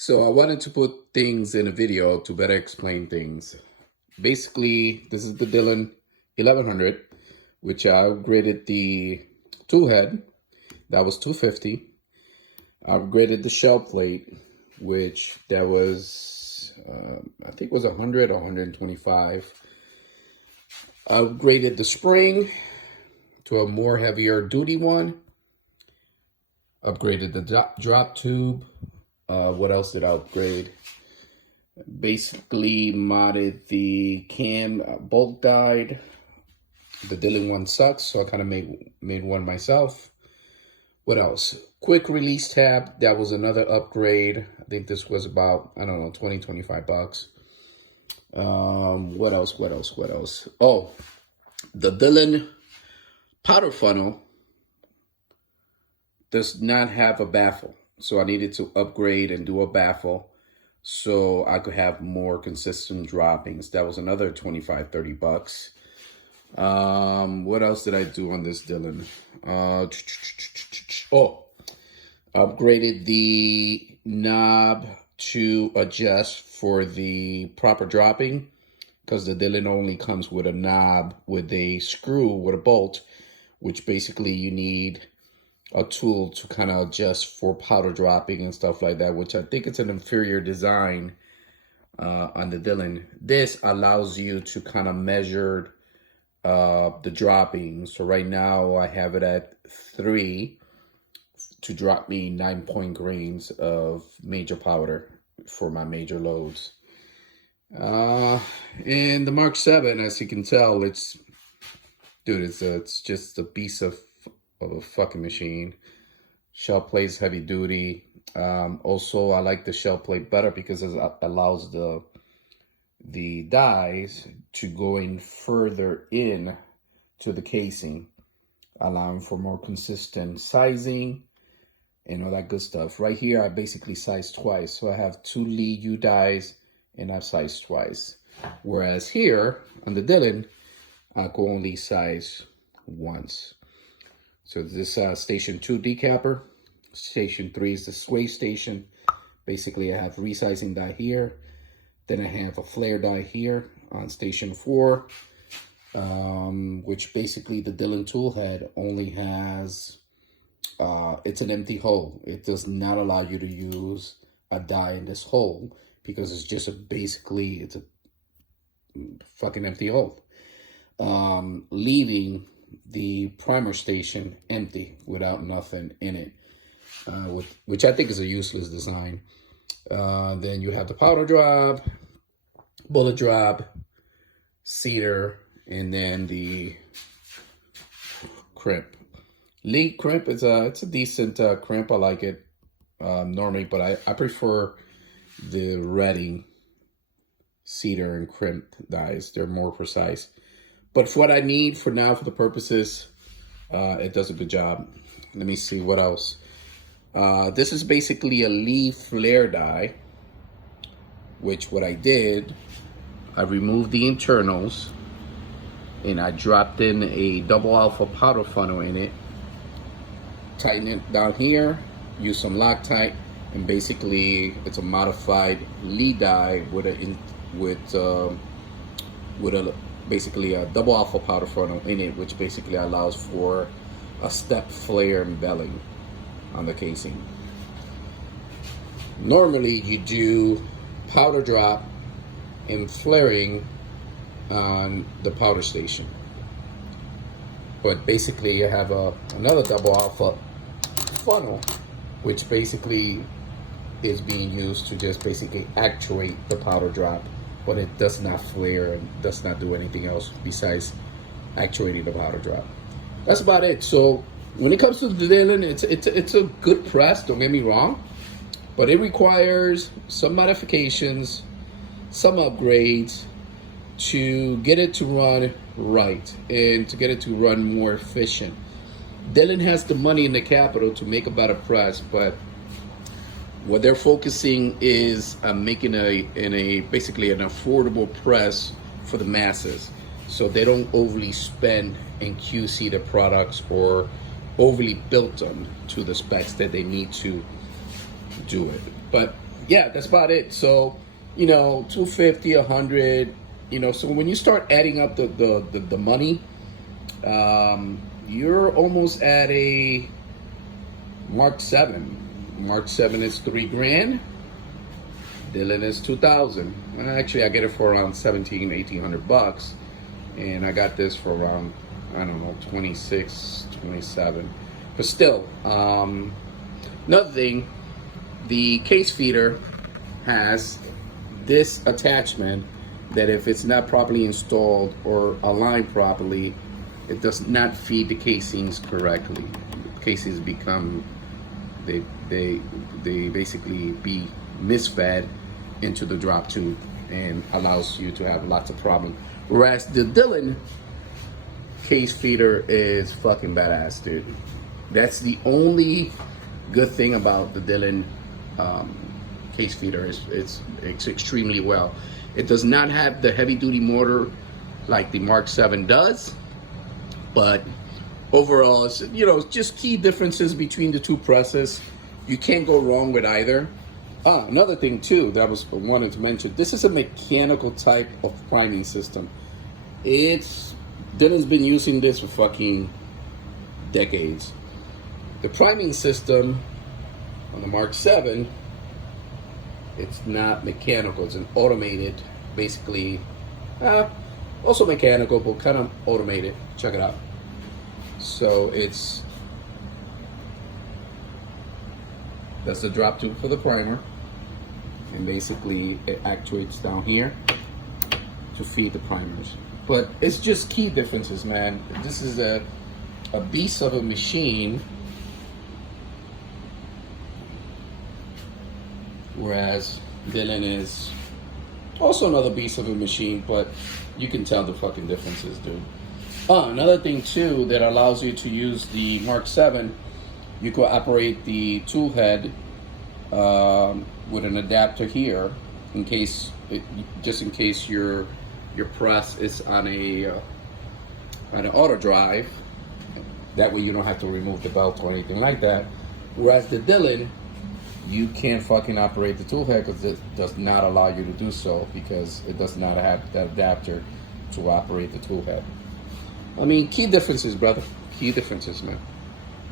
So I wanted to put things in a video to better explain things. Basically, this is the Dillon 1100, which I upgraded the tool head. That was $250. I upgraded the shell plate, which that was, I think it was 100 or 125. I upgraded the spring to a more heavier duty one. Upgraded the drop tube. What else did I upgrade? Basically modded the cam bolt guide. The Dillon one sucks, so I kind of made one myself. What else? Quick release tab. That was another upgrade. I think this was about, I don't know, 20, 25 bucks. What else? Oh, the Dillon powder funnel does not have a baffle. So I needed to upgrade and do a baffle so I could have more consistent droppings. That was another 25, 30 bucks. What else did I do on this Dillon? Upgraded the knob to adjust for the proper dropping, because the Dillon only comes with a knob with a screw with a bolt, which basically you need a tool to kind of adjust for powder dropping and stuff like that, which I think it's an inferior design on the Dillon. This allows you to kind of measure the dropping. So right now I have it at 3 to drop me 9 grains of major powder for my major loads. And the Mark 7, as you can tell, it's just a piece of a fucking machine. Shell plate's heavy duty. Also, I like the shell plate better because it allows the dies to go in further in to the casing, allowing for more consistent sizing and all that good stuff. Right here, I basically sized twice. So I have 2 lead U dies and I've sized twice. Whereas here on the Dillon, I could only size once. So this station 2 decapper. Station 3 is the sway station. Basically, I have resizing die here. Then I have a flare die here on station 4, which basically the Dillon tool head only has, it's an empty hole. It does not allow you to use a die in this hole because it's just it's a fucking empty hole. Leaving the primer station empty without nothing in it, which I think is a useless design. Then you have the powder drop, bullet drop, cedar, and then the crimp. Lead crimp is it's a decent crimp. I like it normally, but I prefer the Redding cedar and crimp dies. They're more precise. But for what I need for now, for the purposes, it does a good job. Let me see what else. This is basically a Lee flare die, which what I did, I removed the internals and I dropped in a double alpha powder funnel in it, tighten it down here, use some Loctite, and basically it's a modified Lee die with basically a double alpha powder funnel in it, which basically allows for a step flare and belling on the casing. Normally you do powder drop and flaring on the powder station, but basically you have another double alpha funnel, which basically is being used to just basically actuate the powder drop, but it does not flare and does not do anything else besides actuating the powder drop. That's about it. So when it comes to the Dillon, it's a good press, don't get me wrong, but it requires some modifications, some upgrades to get it to run right and to get it to run more efficient. Dillon has the money and the capital to make a better press, but what they're focusing is making basically an affordable press for the masses, so they don't overly spend and QC the products or overly built them to the specs that they need to do it. But yeah, that's about it. So, 250, 100, so when you start adding up the money, you're almost at a Mark 7. Mark 7 is $3,000. Dillon is 2,000. Actually, I get it for around 1,800 bucks, and I got this for around, I don't know, 26, 27. But still, another thing, the case feeder has this attachment that if it's not properly installed or aligned properly, it does not feed the casings correctly. The casings become, they basically be misfed into the drop tube and allows you to have lots of problems. Whereas the Dillon case feeder is fucking badass, dude. That's the only good thing about the Dillon case feeder is it's extremely well. It does not have the heavy duty motor like the Mark 7 does, but overall it's just key differences between the two presses. You can't go wrong with either. Another thing too that I wanted to mention, this is a mechanical type of priming system. Dillon's been using this for fucking decades. The priming system on the Mark 7, it's not mechanical, it's an automated, basically, also mechanical, but kind of automated. Check it out. So that's the drop tube for the primer, and basically it actuates down here to feed the primers. But it's just key differences, man. This is a beast of a machine, whereas Dillon is also another beast of a machine, but you can tell the fucking differences, dude. Another thing too that allows you to use the Mark 7, you could operate the tool head with an adapter here, just in case your press is on an auto drive. That way you don't have to remove the belt or anything like that. Whereas the Dillon, you can't fucking operate the tool head because it does not allow you to do so, because it does not have that adapter to operate the tool head. I mean, key differences, brother. Key differences, man.